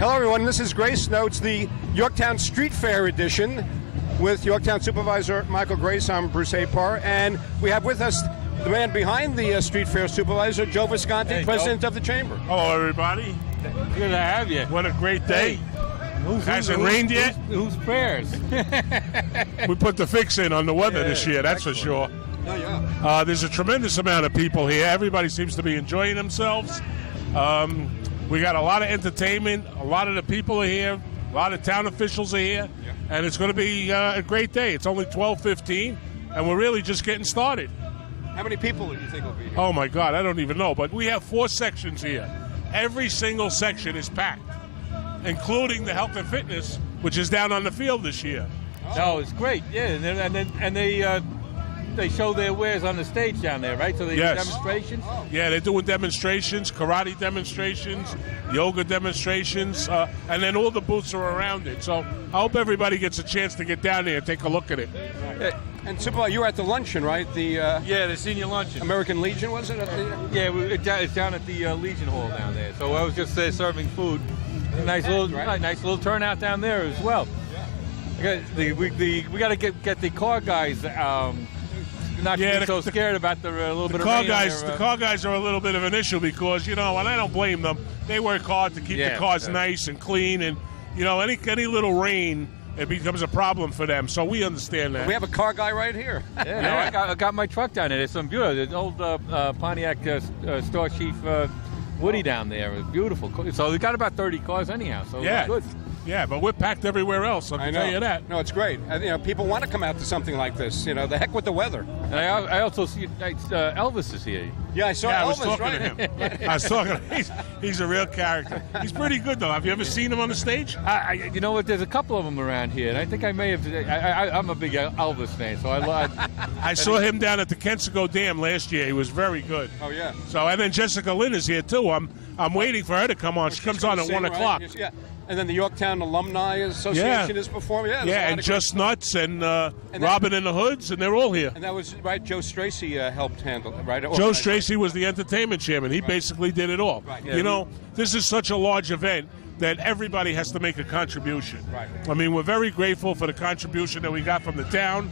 Hello, everyone. This is Grace Notes, the Yorktown Street Fair edition with Yorktown Supervisor Michael Grace. I'm Bruce Apar, and we have with us the man behind the Street Fair Supervisor, Joe Visconti, Hey, President of the Chamber. Hello, everybody. Good to have you. What a great day. Hasn't rained yet? Whose prayers? We put the fix in on the weather this year, that's for sure. Oh, yeah. There's a tremendous amount of people here. Everybody seems to be enjoying themselves. We got a lot of entertainment. A lot of the people are here. A lot of town officials are here. And it's going to be a great day. It's only 12:15, and we're really just getting started. How many people do you think will be here? Oh, my God, I don't even know. But we have 4 sections here. Every single section is packed, including the health and fitness, which is down on the field this year. No, it's great. Yeah, and they show their wares on the stage down there, right? So they do Yes. demonstrations. Yeah, they're doing demonstrations, karate demonstrations, yoga demonstrations, and then all the booths are around it. So I hope everybody gets a chance to get down there and take a look at it. And Supervisor, you were at the luncheon, right? The The senior luncheon. American Legion, was it? Yeah, it's down at the Legion Hall down there. So I was just there serving food. Nice little turnout down there as well. We got to get the car guys. Not to be so scared about the little bit of car rain guys. on their, The car guys are a little bit of an issue because and I don't blame them. They work hard to keep the cars nice and clean, and any little rain, it becomes a problem for them. So we understand that. We have a car guy right here. Yeah, I got my truck down there. There's some beautiful. There's old Pontiac Store Chief Woody down there. It's beautiful. So we got about 30 cars anyhow. So it's good. Yeah, but we're packed everywhere else. I can tell you that. No, it's great. People want to come out to something like this. The heck with the weather. And I also see Elvis is here. Yeah, I saw I Elvis, was talking right? to him. I was talking. He's a real character. He's pretty good though. Have you ever seen him on the stage? You know what? There's a couple of them around here, and I think I may have. I'm a big Elvis fan, so I saw him down at the Kensico Dam last year. He was very good. Oh yeah. So and then Jessica Lynn is here too. I'm waiting for her to come on. She comes on at 1 o'clock. Yeah. And then the Yorktown Alumni Association is performing. Yeah, and Just Nuts and Robin and the Hoods, and they're all here. And that was right. Joe Stracy helped handle it, right? Joe Stracy was the entertainment chairman. He basically did it all. Right. Yeah. This is such a large event that everybody has to make a contribution. Right. I mean, we're very grateful for the contribution that we got from the town,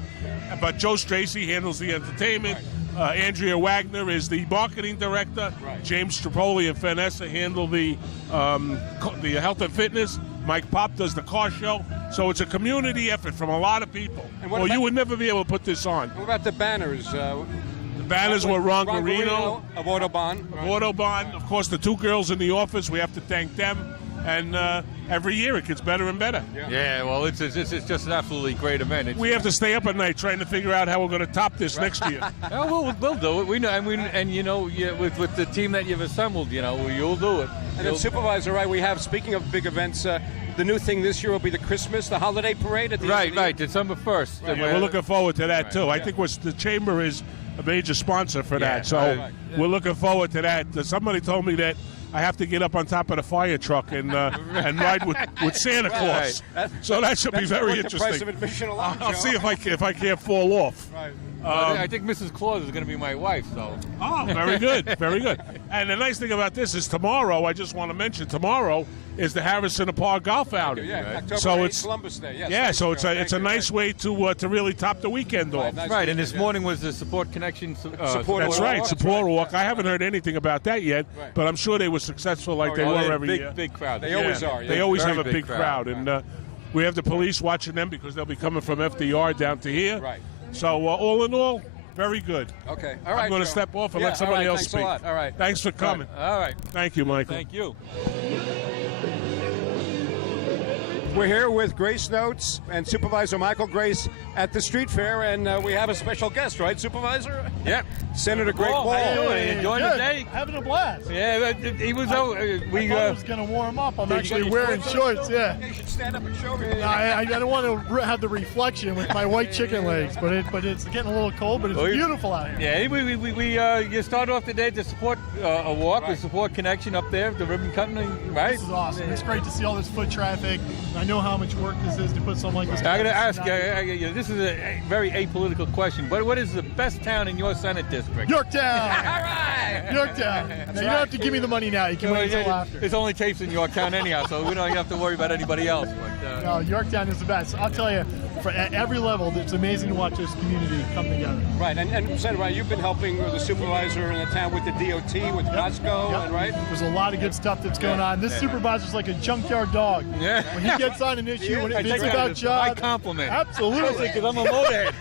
but Joe Stracy handles the entertainment. Right. Andrea Wagner is the marketing director. Right. James Tripoli and Vanessa handle the health and fitness. Mike Pop does the car show. So it's a community effort from a lot of people. You would never be able to put this on. What about the banners? The banners were Ron Guarino of Autobahn. Autobahn. Of course, the 2 girls in the office, we have to thank them. And every year it gets better and better. Yeah, well, it's just an absolutely great event. We have to stay up at night trying to figure out how we're going to top this next year. We'll do it. We know, with the team that you've assembled, you'll do it. And then Supervisor, right? We have, speaking of big events, the new thing this year will be the holiday parade at the end of the year. December 1st. Yeah, we're looking forward to that too. I think the chamber is a major sponsor for that, so we're looking forward to that. Somebody told me that I have to get up on top of the fire truck and ride with Santa Claus. So that should be very interesting. The price of admission alone, I'll see if I can't fall off. Right. I think Mrs. Claus is going to be my wife, so. Oh, very good, very good. And the nice thing about this is tomorrow, I just want to mention, tomorrow is the Harrison Apar Golf Outing. Yeah, October so 8th, it's Columbus Day. Yes, yeah, so it's a nice way to really top the weekend off. Right, and this morning was the Support Connection Support That's walk. right, Support Walk. I haven't heard anything about that yet, but I'm sure they were successful like they were every year. Big crowd. They always are. Yeah. They always Very have a big crowd. And we have the police watching them because they'll be coming from FDR down to here. Right. So all in all, very good. Okay. All right. I'm going to step off and let somebody else speak. Thanks a lot. All right. Thanks for coming. All right. Thank you, Michael. Thank you. We're here with Grace Notes and Supervisor Michael Grace at the street fair, and we have a special guest, right, Supervisor? Yep. Senator Greg Paul. How you doing? Enjoying the day? Having a blast. Yeah, he was. I thought I was going to warm up. I'm actually wearing shorts. Yeah. You should stand up and show me. I don't want to have the reflection with my white chicken legs, but it's getting a little cold. But it's beautiful out here. Yeah, you started off the day to support a walk with Support Connection up there, the ribbon cutting, right? This is awesome. It's great to see all this foot traffic. I know how much work this is to put something like this. I'm going to ask you. This is a very apolitical question. What is the best town in your Senate district? Yorktown. All right. Yorktown. Now, you don't have to give me the money now. You can wait until after. It's only tapes in Yorktown anyhow, so we don't have to worry about anybody else. But, no, Yorktown is the best. I'll tell you, at every level, it's amazing to watch this community come together. Right, and Senator, you've been helping the supervisor in the town with the DOT, with Costco, and right? There's a lot of good stuff that's going on. This supervisor's like a junkyard dog. Yeah. When he gets on an issue, when it's about jobs. My compliment. Absolutely. Because I'm a motorhead.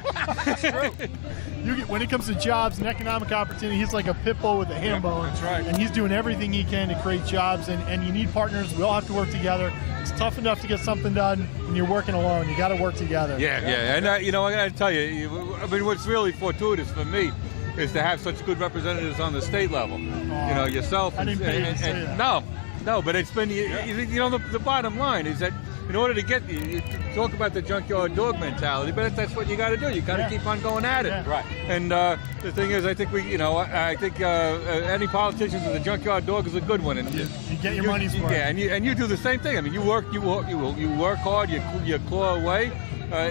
When it comes to jobs and economic opportunity, he's like a pit bull with a ham bone. That's right. And he's doing everything he can to create jobs, and you need partners. We all have to work together. It's tough enough to get something done when you're working alone. You got to work together. Yeah. And, you know, I got to tell you, I mean, what's really fortuitous for me is to have such good representatives on the state level. You know, yourself. I didn't pay you to say that. No, but it's been, you know, the bottom line is that in order to get, you talk about the junkyard dog mentality, but that's what you got to do. You got to keep on going at it. Yeah. Right. And the thing is, I think I think any politicians with a junkyard dog is a good one. And You get your money's worth. Yeah, and you do the same thing. I mean, you work hard, you claw away.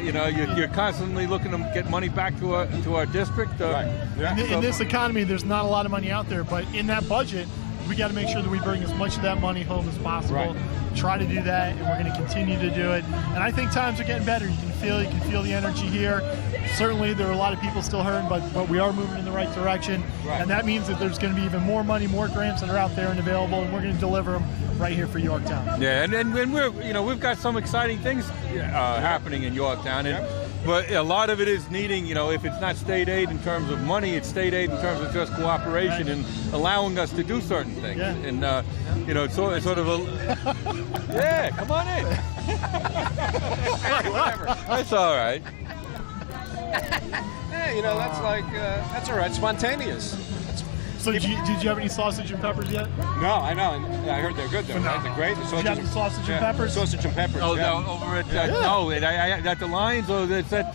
You know, you're constantly looking to get money back to our district. Right. Yeah. In this economy, there's not a lot of money out there, but in that budget, we got to make sure that we bring as much of that money home as possible. Right. Try to do that, and we're going to continue to do it. And I think times are getting better. You can feel the energy here. Certainly, there are a lot of people still hurting, but we are moving in the right direction. Right. And that means that there's going to be even more money, more grants that are out there and available, and we're going to deliver them right here for Yorktown. Yeah, and we're we've got some exciting things happening in Yorktown, but a lot of it is needing, if it's not state aid in terms of money, it's state aid in terms of just cooperation and allowing us to do certain things. Yeah. And it's sort of a yeah, come on in. Whatever. That's all right. Hey, that's like that's all right. Spontaneous. So did you have any sausage and peppers yet? No, I know. And I heard they're good though. Right? They're great. Did you have the sausage and peppers? Sausage and peppers. Oh, yeah. no, over at at the Lions, or it's at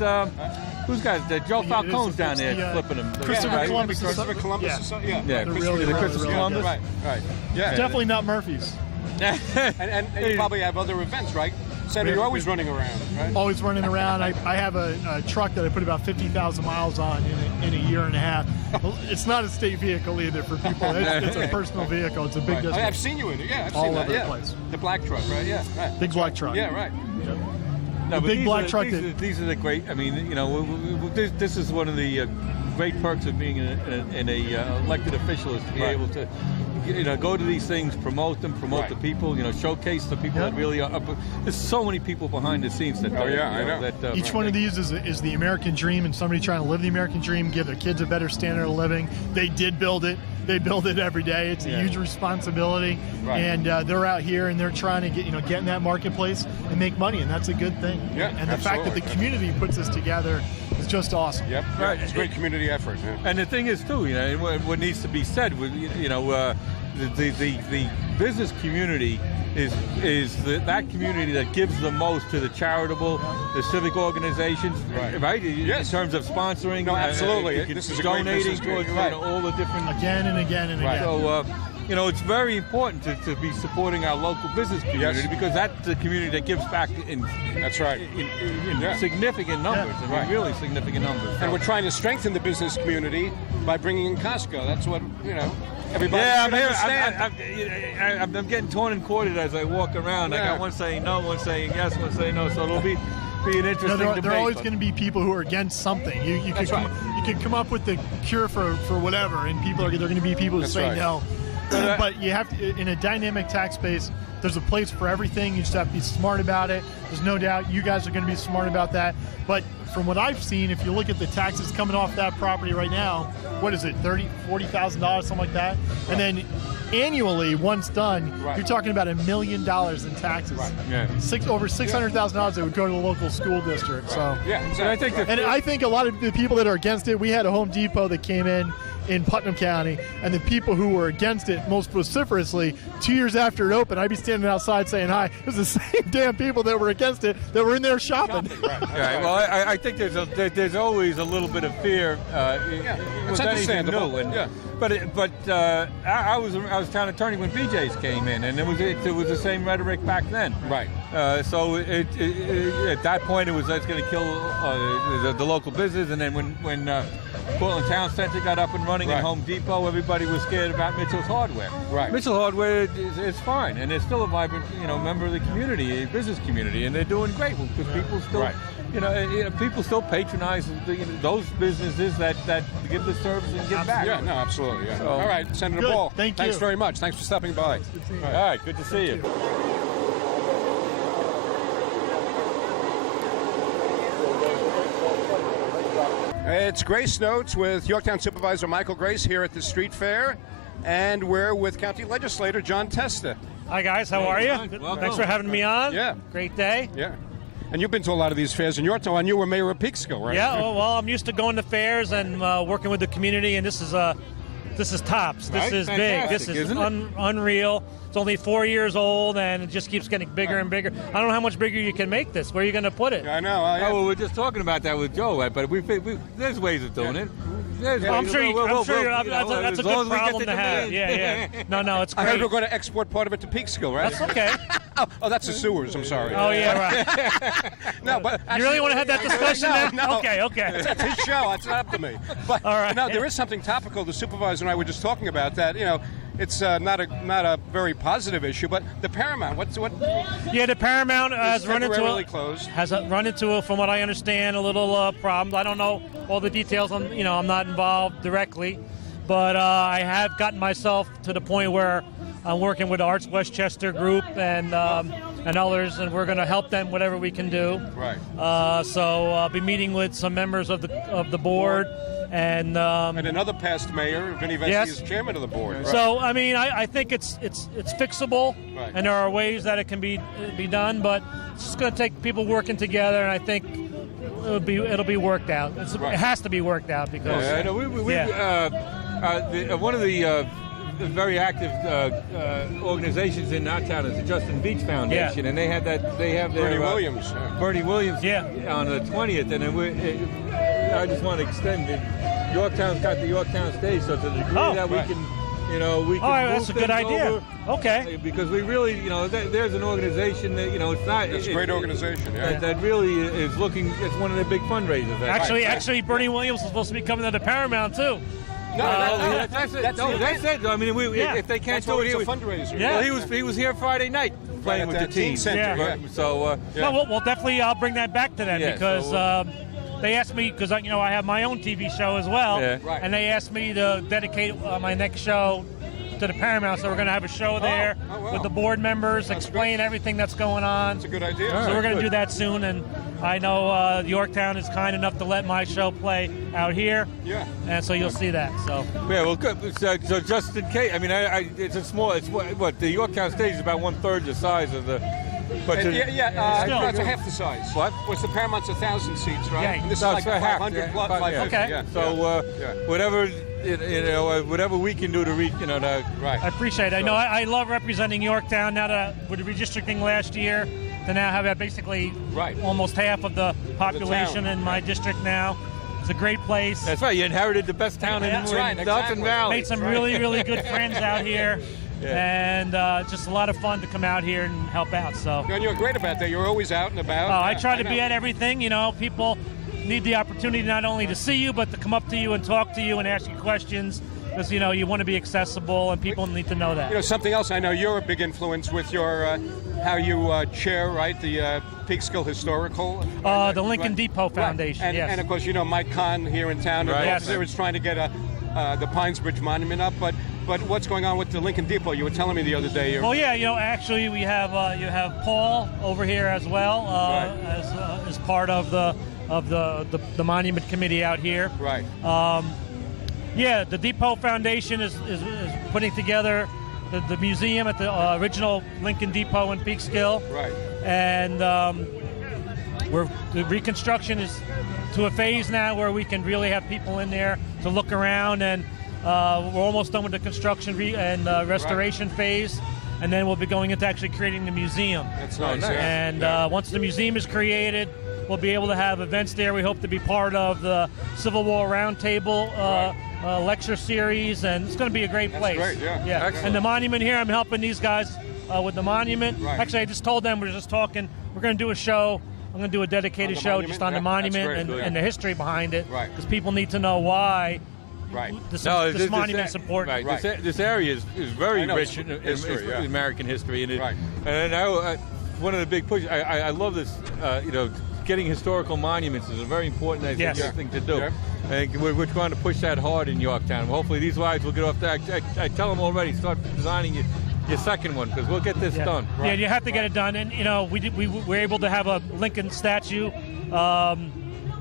who's got Joe Falcone's down there flipping them. Christopher Columbus. Christopher Columbus. Yeah. Yeah, Christopher Columbus. Right. Yeah. Definitely not Murphy's. And you probably have other events, right? Senator, you're always running around, right? Always running around. I have a truck that I put about 50,000 miles on in a year and a half. It's not a state vehicle either for people. It's a personal vehicle. It's a big distance. I've seen you in it. Yeah, I've all seen over that. the place. The black truck, right? Yeah, right. Big black truck. Yeah, right. Yep. No, The but big black truck. These are the great. I mean, this is one of the great perks of being an elected official is to be able to, go to these things, promote them, promote the people, showcase the people that really are. There's so many people behind the scenes that. I know. That, Each one of these is the American dream, and somebody trying to live the American dream, give their kids a better standard of living. They did build it. They build it every day. It's a huge responsibility, and they're out here and they're trying to get in that marketplace and make money, and that's a good thing. Yeah, and the fact that the community puts this together is just awesome. Yep. Right. It's a great community effort. Yeah. And the thing is too, what needs to be said, the business community is that community that gives the most to the charitable, the civic organizations, right? Yes. In terms of sponsoring, no, absolutely. This is a great donating business towards all the different. Again and again and again. So, it's very important to be supporting our local business community because that's the community that gives back in. That's right. In significant numbers. Yeah. I mean, really significant numbers. And we're trying to strengthen the business community by bringing in Costco. That's what everybody should understand. I'm getting torn and quartered as I walk around. Yeah. I got one saying no, one saying yes, one saying no. So it'll be an interesting debate. There are always going to be people who are against something. You could come up with the cure for whatever, and there are going to be people who say no. But you have to, in a dynamic tax base, there's a place for everything. You just have to be smart about it. There's no doubt you guys are going to be smart about that. But from what I've seen, if you look at the taxes coming off that property right now, what is it, $30,000, $40,000, something like that? And then annually, once done, you're talking about $1 million in taxes. Yeah. Over $600,000 that would go to the local school district. So Yeah, exactly. And I think a lot of the people that are against it, we had a Home Depot that came in Putnam County, and the people who were against it most vociferously, 2 years after it opened, I'd be standing outside saying hi. It was the same damn people that were against it that were in there shopping. Right. Well, I think there's always a little bit of fear it's with anything understandable. new. But I was town attorney when BJ's came in, and it was the same rhetoric back then. Right. So at that point, it's going to kill the local business. And then when Portland Town Center got up and running, and Home Depot, everybody was scared about Mitchell's Hardware. Right. Mitchell Hardware is fine, and it's still a vibrant, member of the community, business community, and they're doing great because people still, people still patronize those businesses that give the service and give back. Yeah, no, absolutely. Yeah. So, all right, Senator Ball. Thanks very much. Thanks for stopping by. All right, good to see you. It's Grace Notes with Yorktown Supervisor Michael Grace here at the street fair, and we're with County Legislator John Testa. Hi guys, how are you? Thanks for having me on. Yeah. Great day. Yeah. And you've been to a lot of these fairs in Yorktown. You were mayor of Peekskill, right? Yeah, well, I'm used to going to fairs and working with the community, and this is tops. This is big. This is unreal. It's only 4 years old, and it just keeps getting bigger and bigger. I don't know how much bigger you can make this. Where are you going to put it? I know. Well, we're just talking about that with Joe, right? But there's ways of doing it. I'm sure that's a good problem to have. Yeah. No, it's great. I heard we're going to export part of it to Peekskill, right? That's okay. Oh, that's the sewers. I'm sorry. Oh, yeah, right. No, but actually, you really want to have that discussion then? No. Okay. That's his show. It's not up to me. But all right. No, there is something topical. The supervisor and I were just talking about that. It's not a very positive issue, but the Paramount. What? Yeah, the Paramount has run into from what I understand, a little problem. I don't know all the details. I'm not involved directly, but I have gotten myself to the point where I'm working with the Arts Westchester group and others, and we're going to help them whatever we can do. Right. So I'll be meeting with some members of the board. And another past mayor, Vinny Vesey, is chairman of the board. Right? So I think it's fixable, and there are ways that it can be done, but it's just going to take people working together, and I think it'll be worked out. It has to be worked out because one of the very active organizations in our town is the Justin Beach Foundation, and they have their Bernie Williams. Bernie Williams on the 20th, and then I just want to extend it. Yorktown's got the Yorktown stage, so to the degree that we can, we can move that's a good idea. Over, okay. Because we really, there's an organization that, it's not. It's a great organization, that really is looking. It's one of the big fundraisers. Actually, Bernie Williams is supposed to be coming to the Paramount too. That's it. I mean, if they can't do it, it's a fundraiser. Yeah. Well, he was here Friday night playing with the team. So we'll definitely I'll bring that back to them because. They asked me, because I have my own TV show as well, and they asked me to dedicate my next show to the Paramount, so we're going to have a show there with the board members, explain everything that's going on. That's a good idea. So we're going to do that soon, and I know Yorktown is kind enough to let my show play out here, and so you'll see that. So well, good. So just in case, I mean, it's a small. It's what the Yorktown stage is about 1/3 the size of the. But it's half the size. What? What's the Paramount's 1,000 seats, right? Yeah. And this is like 500 plus 550. Okay. Yeah. So whatever whatever we can do to reach, Right. I appreciate it. I know I love representing Yorktown now that with the redistricting last year. To now have basically almost half of the population in my district now. It's a great place. That's right. You inherited the best town in Dawson Valley. Made some really good friends out here. And just a lot of fun to come out here and help out. So. And you're great about that. You're always out and about. I try to be at everything. People need the opportunity not only to see you, but to come up to you and talk to you and ask you questions. Because you want to be accessible, and people need to know that. Something else. I know you're a big influence with your how you chair the Peekskill Historical. The Lincoln Depot Foundation. And of course, Mike Kahn here in town. Was trying to get the Pinesbridge Monument up, but what's going on with the Lincoln Depot? You were telling me the other day. Actually we have you have Paul over here as well as part of the monument committee out here. Right. The Depot Foundation is putting together the museum at the original Lincoln Depot in Peekskill. Right. And the reconstruction is to a phase now where we can really have people in there to look around, and we're almost done with the construction and restoration phase, and then we'll be going into actually creating the museum. That's nice. And once the museum is created, we'll be able to have events there. We hope to be part of the Civil War Roundtable lecture series, and it's going to be a great place. That's great, And the monument here, I'm helping these guys with the monument. Right. Actually, I just told them we're just talking. We're going to do a show. I'm going to do a dedicated show monument? just on the Yeah, monument that's and the history behind it. Right. Because people need to know why Right. this this monument's important. Right. This area is very I know, rich it's in history, yeah. American history, and Right. one of the big pushes. I love this. Getting historical monuments is a very important thing to do. Yeah. And we're trying to push that hard in Yorktown. Hopefully, these rides will get off there. I tell them already, start designing your second one because we'll get this done. Yeah, you have to get it done. And we were able to have a Lincoln statue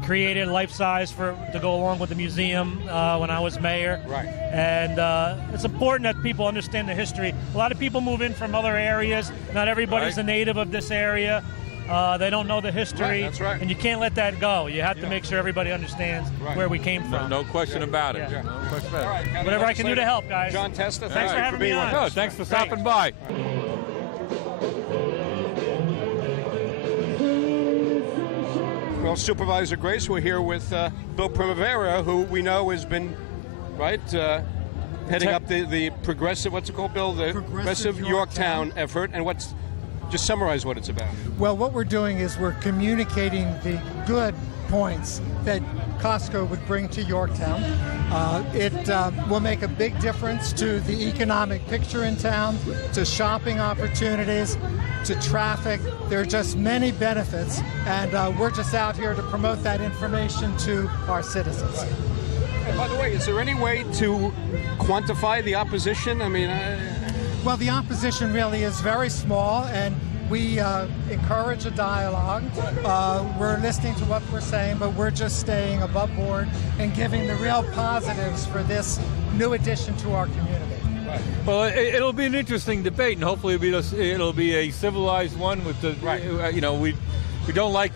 created life-size to go along with the museum when I was mayor. Right. And it's important that people understand the history. A lot of people move in from other areas. Not everybody's a native of this area. They don't know the history. Right, that's right. And you can't let that go. You have to make sure everybody understands where we came from. No question about it. Yeah. No question about it. All right, Whatever I can do to help, guys. John Testa, Thanks for having me on. No, thanks for stopping by. Well, Supervisor Grace, we're here with Bill Primavera, who we know has been, heading up the progressive, what's it called, Bill? The Progressive Yorktown effort. And just summarize what it's about. Well, what we're doing is we're communicating the good points that Costco would bring to Yorktown. It will make a big difference to the economic picture in town, to shopping opportunities, to traffic. There are just many benefits, and we're just out here to promote that information to our citizens. And by the way, is there any way to quantify the opposition? I mean, Well, the opposition really is very small, and we encourage a dialogue. We're listening to what we're saying, but we're just staying above board and giving the real positives for this new addition to our community. Well, it'll be an interesting debate, and hopefully it'll be a civilized one. With the, we don't like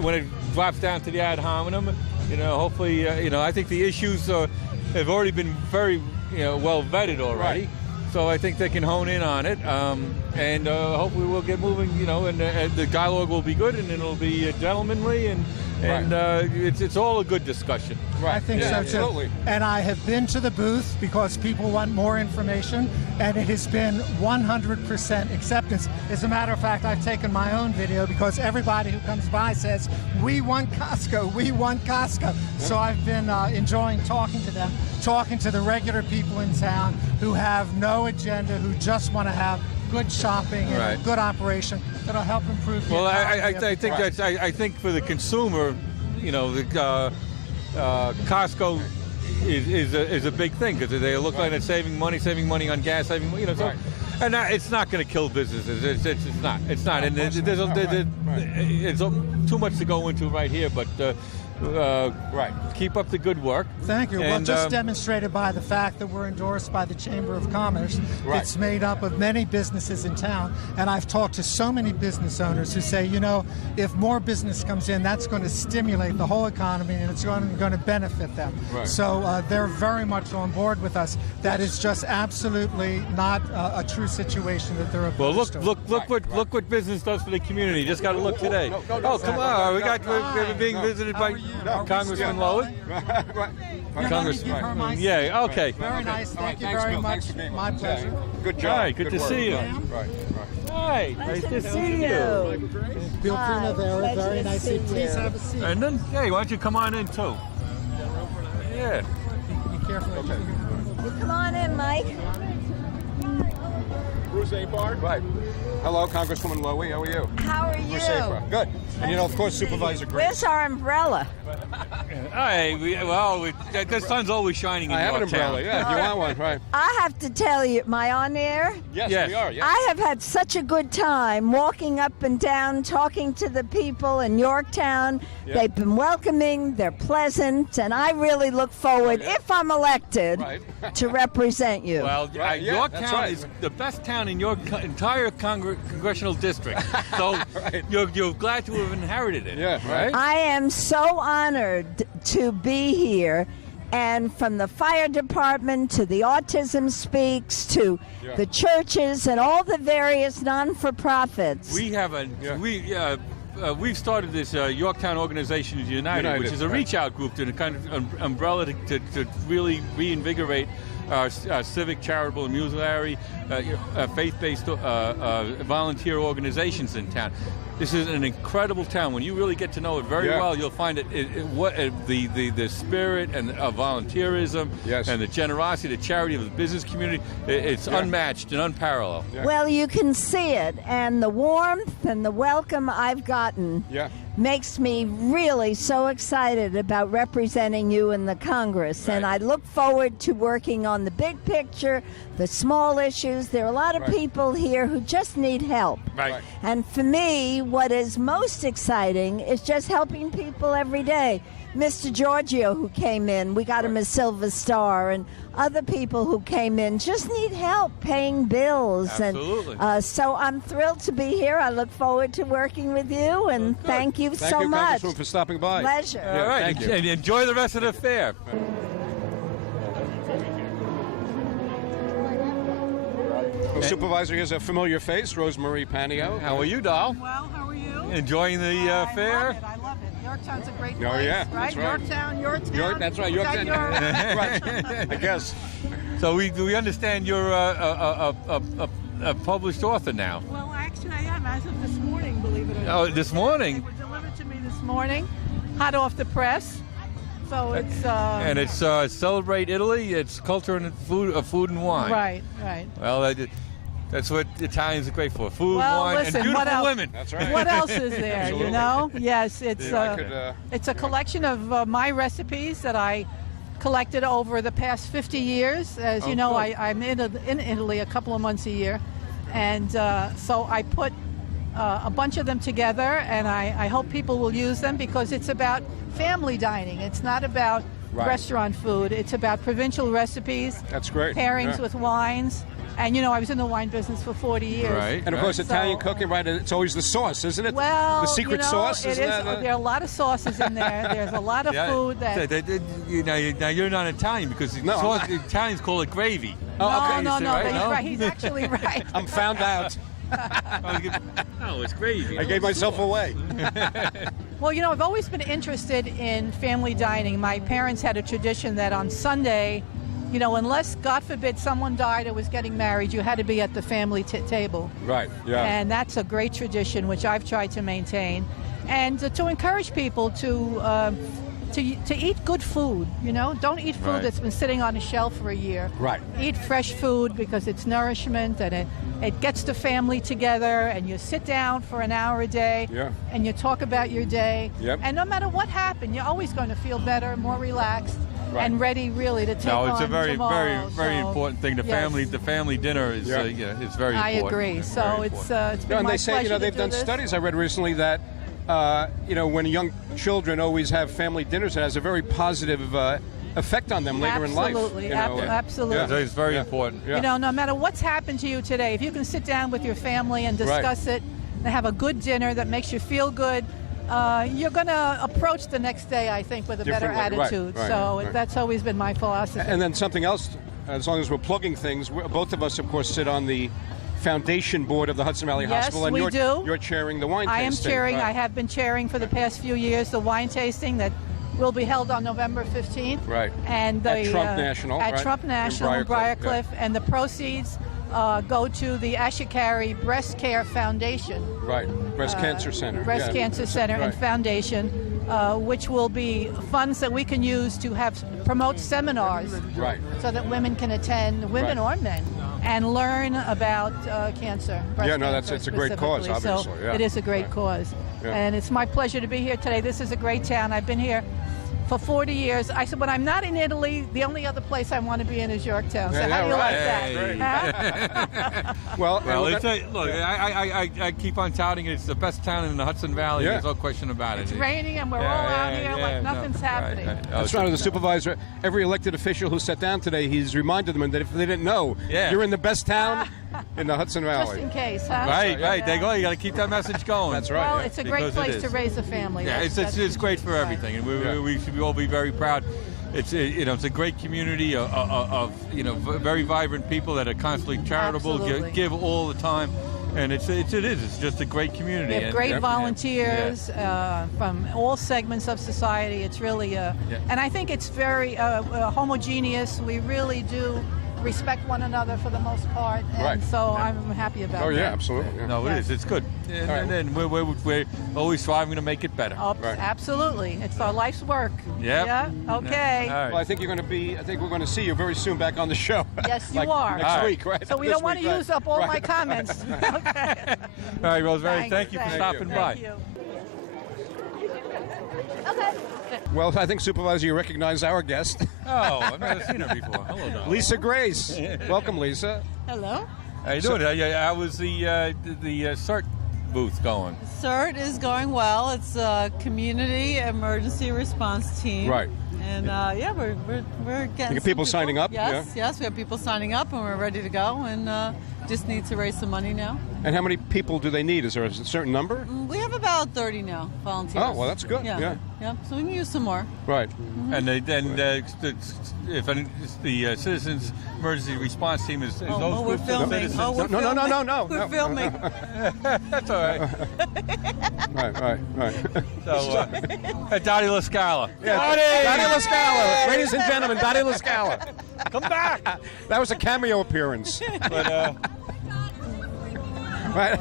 when it drops down to the ad hominem. Hopefully, I think the issues have already been very, well vetted already. Right. So I think they can hone in on it, and hopefully we'll get moving. And the dialogue will be good, and it'll be gentlemanly, and it's all a good discussion. right. I think so absolutely. too. And I have been to the booth because people want more information, and it has been 100% acceptance. As a matter of fact, I've taken my own video because everybody who comes by says, "We want Costco, we want Costco." So I've been enjoying talking to them, talking to the regular people in town who have no agenda, who just want to have good shopping and a good operation that'll help improve the economy. I think for the consumer, Costco is a big thing because they look like they're saving money on gas, and it's not going to kill businesses. It's not. And it's too much to go into right here, but. Keep up the good work. Thank you. Well, And, just demonstrated by the fact that we're endorsed by the Chamber of Commerce. Right. It's made up of many businesses in town, and I've talked to so many business owners who say, if more business comes in, that's going to stimulate the whole economy, and it's going to benefit them. Right. So they're very much on board with us. That is just absolutely not a true situation that they're Well, opposed to. look what business does for the community. Just got to look today. No, Come on, we're being visited by Congressman Lowy. You let me give her my Yeah, okay. Very nice. Thank you Thanks, very Bill. much. Thanks for being My with us. pleasure. Good job. Hi, good to work. see you. Right. Hi, nice to see you. Bill Primavera, pleasure very to nice. see Please you. have a seat. And then, hey, why don't you come on in too? Yeah. Be careful. You come on in, Mike. Bruce Apar. Right. Hello, Congresswoman Lowy. How are you? How are Bruce Apar. you? Good. And of course, Supervisor Grace. Where's our umbrella? Hey, the sun's always shining in I have an Yorktown. umbrella. Yeah, if you want one, right? I have to tell you, am I on air? Yes, we are. Yeah. I have had such a good time walking up and down, talking to the people in Yorktown. Yeah. They've been welcoming, they're pleasant, and I really look forward, if I'm elected, Right. to represent you. Well, Right, yeah, that's Yorktown right. is the best town in your entire congressional district. So Right. you're glad to have inherited it. Yeah, right. I am so honored to be here, and from the fire department to the Autism Speaks to the churches and all the various non-for-profits. We have we've started this Yorktown Organizations United, which is a reach-out group to the kind of umbrella to really reinvigorate our civic, charitable, and municipal faith-based volunteer organizations in town. This is an incredible town. When you really get to know it very well, you'll find the spirit and of volunteerism and the generosity, the charity of the business community. It's unmatched and unparalleled. Well, you can see it, and the warmth and the welcome I've gotten makes me really so excited about representing you in the Congress. And I look forward to working on the big picture, the small issues. There are a lot of people here who just need help. And for me, what is most exciting is just helping people every day. Mr. Giorgio, who came in, we got him a Silver Star, and other people who came in just need help paying bills. Absolutely. And so I'm thrilled to be here. I look forward to working with you, and thank you so much. Thank you, Congresswoman, for stopping by. Pleasure. All right, thank you. And enjoy the rest of the fair. Well, Supervisor, here's a familiar face, Rosemarie Panio. How are you, doll? Well, how are you? Enjoying the fair? I love it. Yorktown's a great place. Oh, yeah, right? that's right. Yorktown. That's right, Is that Yorktown. your- Right, I guess. So we understand you're a published author now. Well, actually, I am as of this morning, believe it or not. Oh, this morning? They were delivered to me this morning, hot off the press. So it's... And it's Celebrate Italy. It's culture and food and wine. Right. Well, that's what Italians are great for: food, wine, listen, and what beautiful else? women. That's right. What else is there, Absolutely. you know? Yes, it's It's a collection of my recipes that I collected over the past 50 years. As you know, good. I'm in Italy a couple of months a year. And so I put a bunch of them together, and I hope people will use them because it's about family dining. It's not about restaurant food. It's about provincial recipes. That's great. Pairings with wines. And, you know, I was in the wine business for 40 years. Right. And of course, Italian So- cung, right? It's always the sauce, isn't it? Well, the secret sauce. it Isn't is. that, There are a lot of sauces in there. There's a lot of food that. Now you're not Italian because No, I'm not. the Italians call it gravy. Oh, okay. No, right? he's No? right. He's actually right. I'm found out. No, it's gravy. I gave myself away. Well, you know, I've always been interested in family dining. My parents had a tradition that on Sunday, you know, unless, God forbid, someone died or was getting married, you had to be at the family table. Right. Yeah. And that's a great tradition, which I've tried to maintain. And to encourage people to eat good food, you know? Don't eat food that's been sitting on a shelf for a year. Right. Eat fresh food because it's nourishment and it gets the family together, and you sit down for an hour a day and you talk about your day. Yep. And no matter what happened, you're always going to feel better, more relaxed, and ready really to take on No, it's a very tomorrow. very So, important thing. The yes. family dinner is it's very I important. agree. So Very it's important. been And my they say, pleasure you know, to they've do done this. studies I read recently that, you know, when young children always have family dinners, it has a very positive effect on them later in life. Absolutely, You know, absolutely. So it's very important. Yeah. You know, no matter what's happened to you today, if you can sit down with your family and discuss it and have a good dinner that makes you feel good, you're going to approach the next day, I think, with a better Differently, right, attitude. right, So right. that's always been my philosophy. And then something else, as long as we're plugging things, both of us, of course, sit on the foundation board of the Hudson Valley Yes, Hospital, and we you're, do. you're chairing the wine I am tasting. chairing. Right. I have been chairing for the past few years the wine tasting that will be held on November 15th. Right. And the, At Trump National, At right? Trump In National in Briarcliff, Briarcliff. And the proceeds go to the Ashikari Breast Care Foundation. Right. Breast Cancer Center. Breast Yeah. Cancer Center Right. and Foundation, which will be funds that we can use to promote seminars Right. so that women can attend, women or men, and learn about cancer. Breast Yeah, no, cancer it's a great cause, specifically. obviously, So yeah. it is a great Right. cause. Yeah. And it's my pleasure to be here today. This is a great town. I've been here for 40 years. I said, when I'm not in Italy, the only other place I want to be in is Yorktown. So Yeah, how do you right. like that? Huh? Well, Well, and it's look, I keep on touting it. It's the best town in the Hudson Valley. Yeah. There's no question about it. It's raining and we're all out here like nothing's happening. that's right. The supervisor, every elected official who sat down today, he's reminded them that if they didn't know, you're in the best town in the Hudson Just Valley. in case, huh? Right. Yeah. There you go. You got to keep that message going. That's right. Well, yeah. it's a great Because it place is. to raise a family. Yeah, That's it's great for right. everything, and Yeah. we should all be very proud. It's it's a great community of very vibrant people that are constantly charitable, Absolutely. give all the time, And it is. It's just a great community. We have great volunteers from all segments of society. It's really, and I think it's very homogeneous. We really do respect one another for the most part, and so I'm happy about that. Oh yeah, absolutely. Yeah. No, it is. It's good, and we're always striving to make it better. Oh, absolutely, it's our life's work. Yeah. Okay. All right. Well, I think we're going to see you very soon back on the show. Yes, you like are. Next week, right? So we don't want to use up all my comments. Okay. All right, Rosemary. Thank you for stopping by. Thank you. Well, I think, Supervisor, you recognize our guest. Oh, I've never seen her before. Hello, darling. Lisa Grace. Welcome, Lisa. Hello. How you doing? How was the CERT booth going? CERT is going well. It's a community emergency response team. Right. And we're getting people signing up? Yes, we have people signing up, and we're ready to go. And just need to raise some money now. And how many people do they need? Is there a certain number? We have about 30 now, volunteers. Oh, well, that's good. Yeah. So we can use some more. Right. And if the Citizens Emergency Response Team is those we're groups of filming. citizens. No. We're filming. That's all right. Right. So, Dottie LaScala. Yeah, Dottie LaScala. Ladies and gentlemen, Dottie LaScala. Come back. That was a cameo appearance. But, right.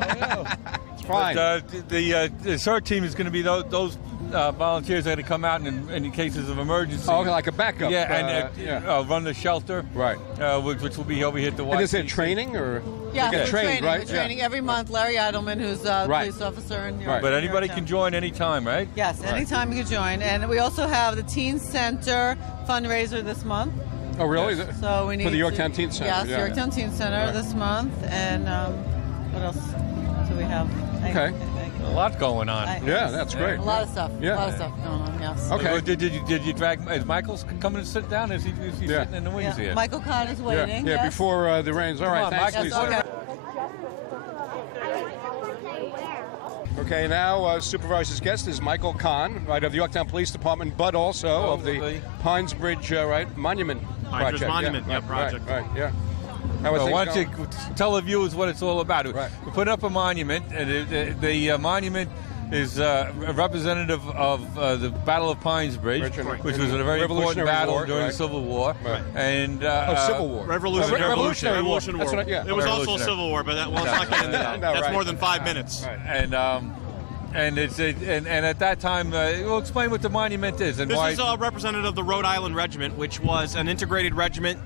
It's fine. But, the CERT team is going to be those volunteers that are going to come out in cases of emergency. Oh, like a backup. Yeah, and run the shelter. Right. Which will be over here at the YCC. And is there training or? Yeah, we're training. Right? We're training every month. Larry Eidelman, who's a police officer in Yorktown. But anybody can join anytime, right? Yes, anytime you can join. And we also have the Teen Center fundraiser this month. Oh, really? So we need for the Yorktown Teen Center. Yes, Yorktown Teen Center this month. And what else do we have? Okay. A lot going on. That's great. A lot of stuff. Yeah. A lot of stuff going on. Yes. Okay. Did you drag? Is Michael coming to sit down? Is he sitting in the wings here? Michael Kahn is waiting. Yeah. Yes. Before the rains. All right. Thanks, Michael. Lisa. Okay. Okay, now Supervisor's guest is Michael Kahn, right, of the Yorktown Police Department, but also of the Pines Bridge, Monument Project. Monument project. Right, yeah. Why don't you tell the viewers what it's all about? Right. We put up a monument, and the monument is a representative of the Battle of Pines Bridge, which was a very important battle during the Civil War. Right. And Civil War. Revolutionary War. Right, yeah. It was also Civil War, but let's not get into that. That's more than 5 minutes. Right. And it's and at that time, we'll explain what the monument is and why. This is a representative of the Rhode Island Regiment, which was an integrated regiment.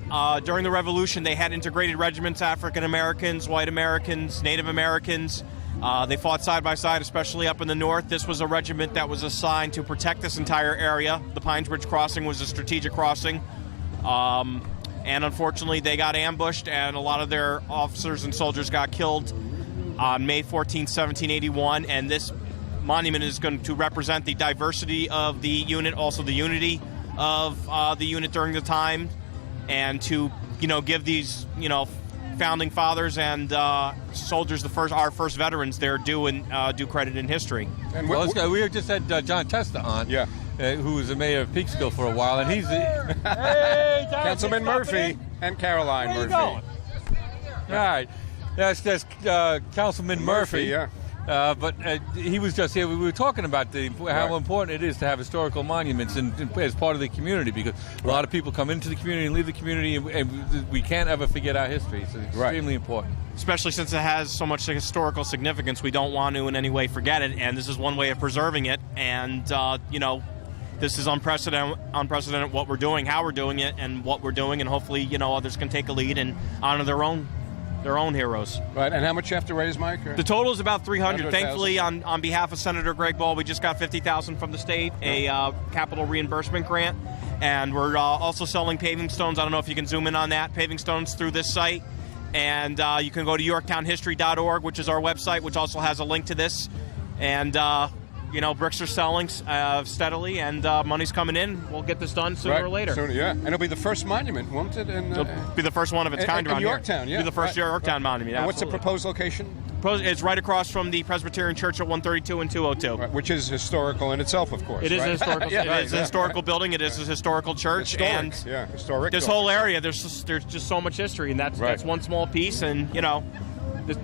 During the Revolution, they had integrated regiments: African Americans, White Americans, Native Americans. They fought side by side, especially up in the north. This was a regiment that was assigned to protect this entire area. The Pines Bridge crossing was a strategic crossing. And unfortunately, they got ambushed, and a lot of their officers and soldiers got killed on May 14, 1781. And this monument is going to represent the diversity of the unit, also the unity of the unit during the time, and to give these founding fathers and soldiers, our first veterans, their due credit in history. And we just had John Testa on, who was the mayor of Peekskill for a while, and he's hey, Councilman Murphy and Caroline Murphy. All right, that's Councilman Murphy. Yeah. But he was just here. We were talking about how important it is to have historical monuments as part of the community, because a lot of people come into the community and leave the community, and we can't ever forget our history. So it's extremely important. Especially since it has so much historical significance, we don't want to in any way forget it, and this is one way of preserving it. And this is unprecedented what we're doing, how we're doing it, and what we're doing, and hopefully others can take a lead and honor their own heroes. Right, and how much you have to raise, Mike? The total is about $300,000. Thankfully, on behalf of Senator Greg Ball, we just got $50,000 from the state, a capital reimbursement grant, and we're also selling paving stones. I don't know if you can zoom in on that. Paving stones through this site, and you can go to yorktownhistory.org, which is our website, which also has a link to this, and bricks are selling steadily, and money's coming in. We'll get this done sooner or later. And it'll be the first monument, won't it? It'll be the first one of its kind around here. Yorktown, It'll be the first Yorktown monument. And what's the proposed location? It's right across from the Presbyterian Church at 132 and 202. Right, which is historical in itself, of course. It is right? a historical. It is a historical building. It is a historical church. Historic, historic. This whole area, there's just so much history, and that's one small piece, and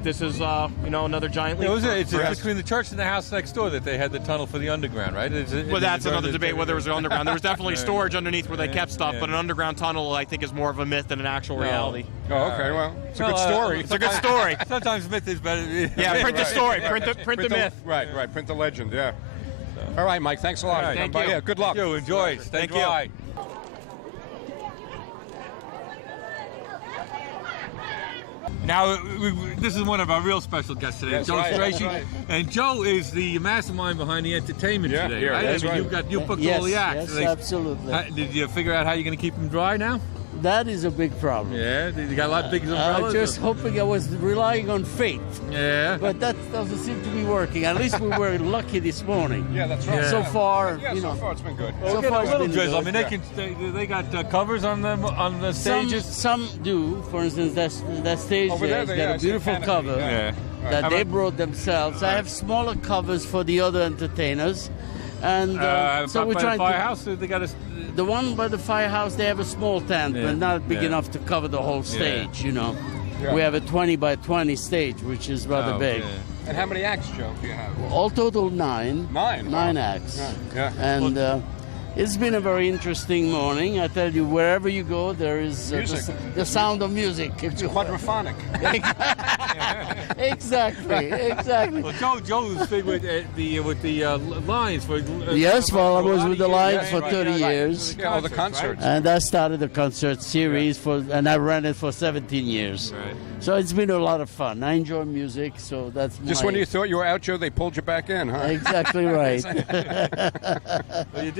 this is another giant leap. It's between the church and the house next door that they had the tunnel for the underground, right? Well, that's another debate whether it was underground. There was definitely storage underneath where they kept stuff, but an underground tunnel, I think, is more of a myth than an actual reality. Oh, okay. Well, it's a good story. It's a good story. Sometimes myth is better. Yeah, print the story. Print the myth. Right. Print the legend. Yeah. All right, Mike. Thanks a lot. Right, thank you. Yeah. Good luck. Enjoy. Stay dry. Now, this is one of our real special guests today, That's Joe right, Strachey. that's right. And Joe is the mastermind behind the entertainment today, yeah, right? that's right. You booked all the acts. Yes, absolutely. Did you figure out how you're going to keep them dry now? That is a big problem. Yeah, you got a lot of big umbrellas? Just hoping I was relying on fate. Yeah. But that doesn't seem to be working. At least we were lucky this morning. Yeah, that's right. So far, so far it's been good. So far a little it's been drizzle. good. I mean, they got covers on them on the stages. Some do. For instance, that stage Over there, has got a beautiful cover that they brought themselves. I have smaller covers for the other entertainers, and so we're trying to. Firehouse, they got the one by the firehouse, they have a small tent, but not big enough to cover the whole stage, you know. Yeah. We have a 20 by 20 stage, which is rather big. Okay. And how many acts, Joe, do you have? All total 9. 9? Nine acts. Yeah. And it's been a very interesting morning. I tell you, wherever you go, there is the sound of music. It's quadraphonic. Exactly. Well, Joe's big with the Lions for. Yes, well, I was with the Lions Yes, for right, 30 right. years. Yeah, all the concerts. And I started the concert series and I ran it for 17 years. Right. So it's been a lot of fun. I enjoy music, so that's Just when you thought you were out, Joe, they pulled you back in, huh? Exactly right. Well, you've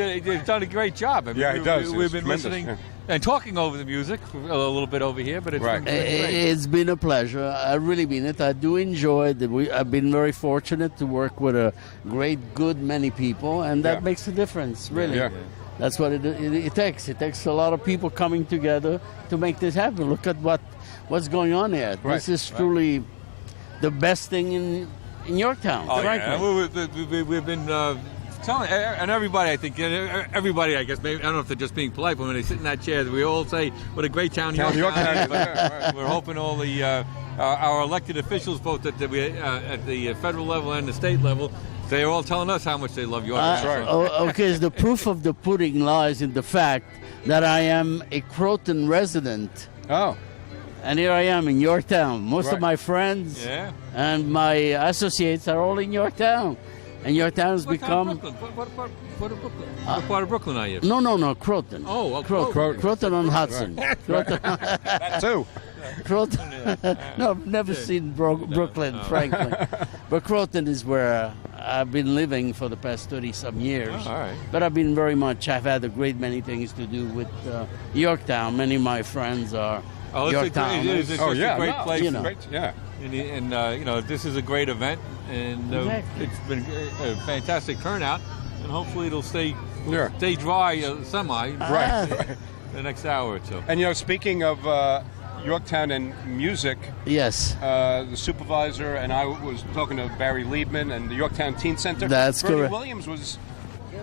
done a great job. I mean, Yeah, he does. We've It's been tremendous, listening and talking over the music a little bit over here, but it's been great. It's been a pleasure. I really mean it. I do enjoy it. I've been very fortunate to work with a good many people, and that makes a difference, really. Yeah. That's what it takes. It takes a lot of people coming together to make this happen. Look at what's going on here. Right. This is truly the best thing in Yorktown, frankly. Yeah. We've been telling, and everybody, I think, everybody, I guess, maybe, I don't know if they're just being polite, but when they sit in that chair, we all say, what a great town Yorktown is. We're hoping all the our elected officials, both at the federal level and the state level, they're all telling us how much they love Yorktown. Okay, the proof of the pudding lies in the fact that I am a Croton resident. Oh. And here I am in Yorktown. Most of my friends and my associates are all in Yorktown. And Yorktown has become... What part of Brooklyn are you? No, Croton. Oh, Croton on Hudson. Croton. That too. Croton. No, I've never seen Brooklyn, frankly. But Croton is where I've been living for the past 30-some years. Oh, all right. But I've had a great many things to do with Yorktown. Many of my friends are Yorktown. It's just a great place. You know. Great, yeah. And this is a great event, and it's been a fantastic turnout, and hopefully it'll stay dry semi the next hour or so. And speaking of Yorktown and music, yes, the supervisor and I was talking to Barry Liebman and the Yorktown Teen Center. That's Bernie correct. Williams was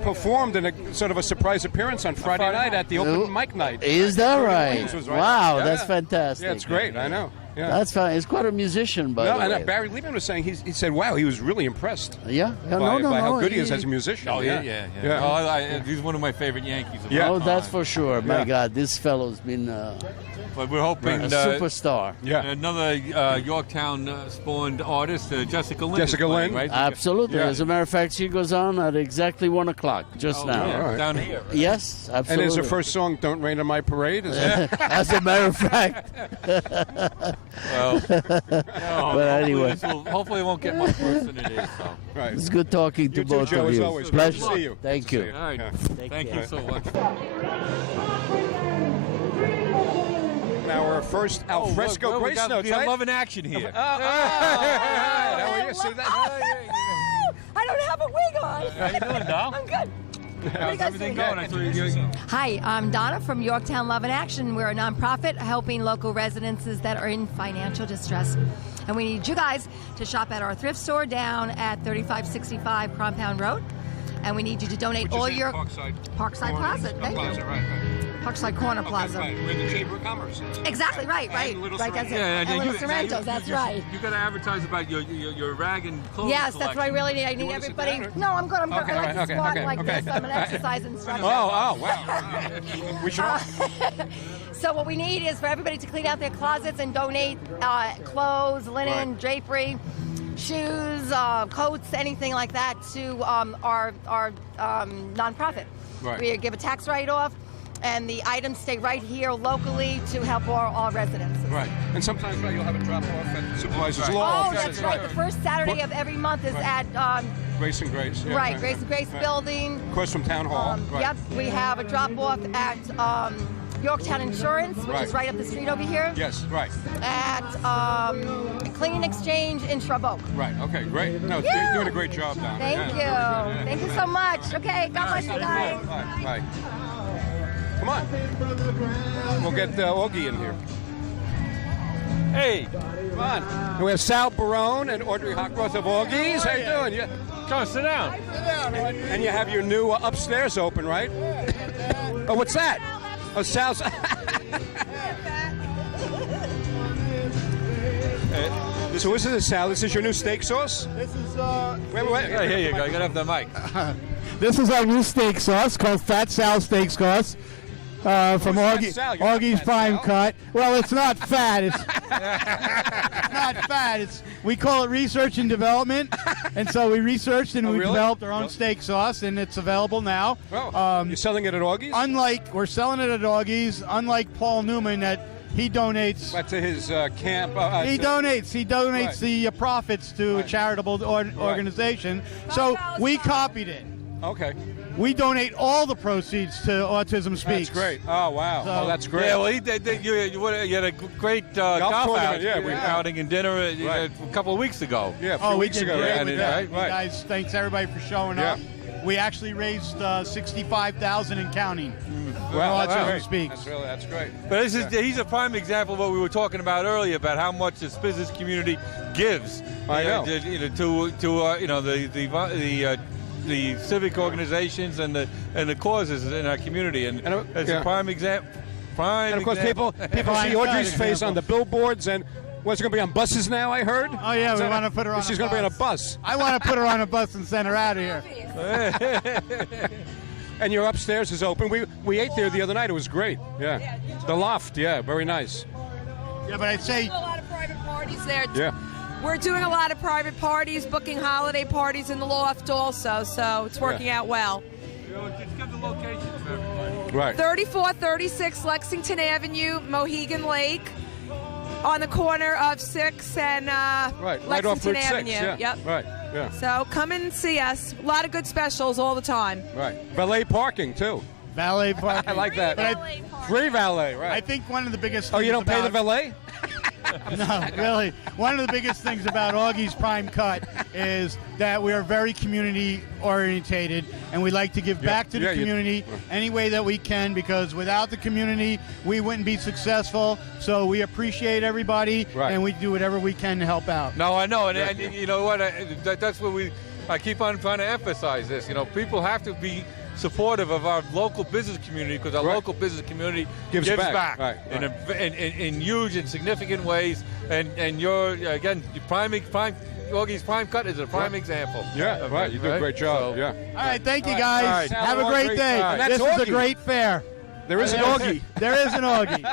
performed in a sort of a surprise appearance on Friday night at the open mic night. Is that Bernie right? Williams was Wow, Yeah. that's fantastic. Yeah, it's great. I know. Yeah. That's fine. He's quite a musician, by the way. And Barry Liebman was saying he said, "Wow, he was really impressed." Yeah, by how good he is as a musician. Oh yeah. Oh, he's one of my favorite Yankees. Oh, that's for sure. My God, this fellow's been but we're hoping a superstar. Yeah. Another Yorktown spawned artist, Jessica Lynn. Jessica Lynn, right? Absolutely. Yeah. As a matter of fact, she goes on at exactly 1 o'clock just now. Yeah, right. down here. Yes, absolutely. And is her first song "Don't Rain on My Parade"? Is it? As a matter of fact. Well, But anyway, hopefully it won't get much worse than it is. So. Right. it's good talking to You too, both Joe, of as you. always. Pleasure. Good to see you. Thank you. All right. Yeah. Thank you so much. Our first alfresco we grace got notes, right? love in action here. How are you? See that? I don't have a wig on. How you doing, Doll? I'm good. How's everything going? Hi, I'm Donna from Yorktown Love in Action. We're a nonprofit helping local residences that are in financial distress. And we need you guys to shop at our thrift store down at 3565 Compound Road. and we need you to donate Which all is in your Parkside Plaza. Thank Plaza, you. right. Parkside Corner Plaza. Right. We're in the Chamber of Commerce. Exactly, right. And Little Right, that's it. Yeah, And Little Sorrento's, that's right. You got to advertise about your rag and clothes Yes, that's what I collection. really need. I need everybody. No, I'm good. I'm good. I like to squat like this. I'm an exercise instructor. Oh, wow. We should all. So what we need is for everybody to clean out their closets and donate clothes, linen, drapery, shoes, coats, anything like that to our nonprofit. Right. We give a tax write-off, and the items stay right here locally to help all residents. Right. And sometimes you'll have a drop-off at the supervisor's law Oh, office. that's right. The first Saturday of every month is at Grace and Grace. Yeah, right, Grace and Grace building. Across from Town Hall. Right. Yep. We have a drop-off at Yorktown Insurance, which is right up the street over here. Yes, right. At Clean Exchange in Shrub Oak. Right, okay, great. No, you're doing a great job down there. Thank you. Yeah. Thank you so much. Okay, God bless you guys. Right. Come on. We'll get Augie in here. Hey, come on. And we have Sal Barone and Audrey Hockroth of Augie's. How you doing? Yeah. Come on, sit down. And you have your new upstairs open, right? Oh, what's that? Oh, Sal's. So this is Sal. This is your new steak sauce? This is Wait. Yeah, here you go. You got to have the mic. This is our new steak sauce called Fat Sal Steak Sauce from Augie's Prime Cut. Well, it's not fat. It's not fat. We call it research and development, and so we researched and we developed our own steak sauce, and it's available now. Oh, you're selling it at Augie's? We're selling it at Augie's. Unlike Paul Newman, that he donates. But to his camp. He donates Right. the profits to a charitable organization. So we copied it. Okay. We donate all the proceeds to Autism Speaks. That's great. Oh, wow. So, that's great. Yeah, well, you had a great golf outing and dinner a couple of weeks ago. Yeah, a few weeks ago. Great with that. Right. You guys, thanks everybody for showing up. We actually raised $65,000 and counting. Autism Speaks. That's great. But he's a prime example of what we were talking about earlier about how much this business community gives. I know. To the civic organizations and the causes in our community, and it's a prime example. And of course, people see Audrey's face on the billboards, and what's going to be on buses now? I heard. Oh yeah, we want to put her on. She's going to be on a bus. I want to put her on a bus and send her out of here. And your upstairs is open. We ate there the other night. It was great. Yeah. The loft. Yeah, very nice. Yeah, but I'd say a lot of private parties there. Yeah. We're doing a lot of private parties, booking holiday parties in the loft also, so it's working out well. Just give the location for everybody. Right. 3436 Lexington Avenue, Mohegan Lake, on the corner of 6th and right Lexington off Route 6, Avenue. yeah. Yep. Right. Yeah. So come and see us. A lot of good specials all the time. Right. Valet parking too. Valet parking. I like that. Free valet. Right. I think one of the biggest. Oh, you don't pay the valet? No, really. One of the biggest things about Augie's Prime Cut is that we are very community orientated, and we like to give back to the community any way that we can, because without the community, we wouldn't be successful. So we appreciate everybody, and we do whatever we can to help out. No, I know, and you know what? That's what I keep on trying to emphasize this. You know, people have to be supportive of our local business community, because our local business community gives back in huge and significant ways. And you're again Augie's Prime Cut is a prime example. Yeah, right. You do a great job. All right, thank you guys. Have a great day. This is a great fair. There is an Augie. There is an Augie.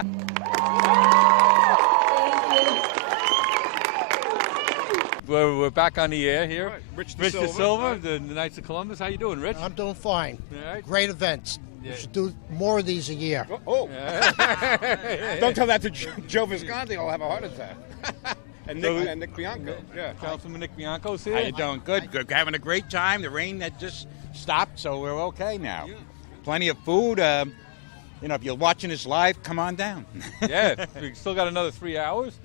We're back on the air here. Rich De Silva, the Knights of Columbus. How you doing, Rich? I'm doing fine. Great events. We should do more of these a year. Oh. Don't tell that to Joe Visconti. I'll have a heart attack. And Nick Bianco. Yeah. Councilman Nick Bianco's here. How you doing? Good. Having a great time. The rain that just stopped, so we're okay now. Yeah. Plenty of food. If you're watching this live, come on down. Yeah, we still got another 3 hours,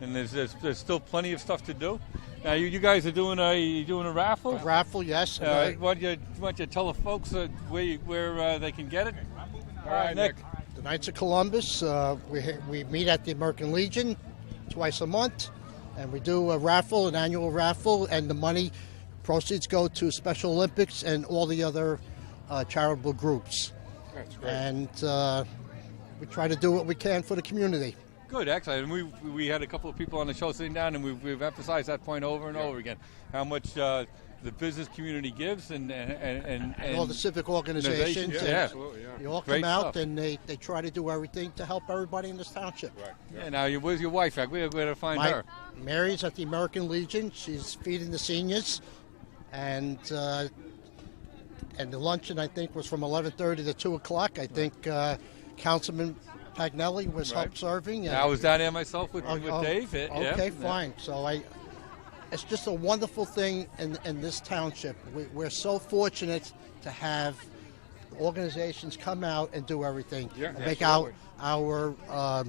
and there's still plenty of stuff to do. Now, you guys are doing a raffle? A raffle, yes. Why don't you tell the folks where they can get it? All right, Nick. The Knights of Columbus, we meet at the American Legion twice a month, and we do a raffle, an annual raffle, and the money proceeds go to Special Olympics and all the other charitable groups. That's great. And we try to do what we can for the community. Good, excellent. And we had a couple of people on the show sitting down, and we've emphasized that point over and over again, how much the business community gives and all the civic organizations. Yeah, absolutely. They all Great come out stuff. and they try to do everything to help everybody in this township. Right. Yeah, now, where's your wife at? We're going to find her. Mary's at the American Legion. She's feeding the seniors. And the luncheon, I think, was from 11:30 to 2 o'clock. I think Councilman Pagnelli was help serving. I was down there myself with Dave. Okay, fine. So it's just a wonderful thing in this township. We're so fortunate to have organizations come out and do everything. Yeah, and make absolutely. our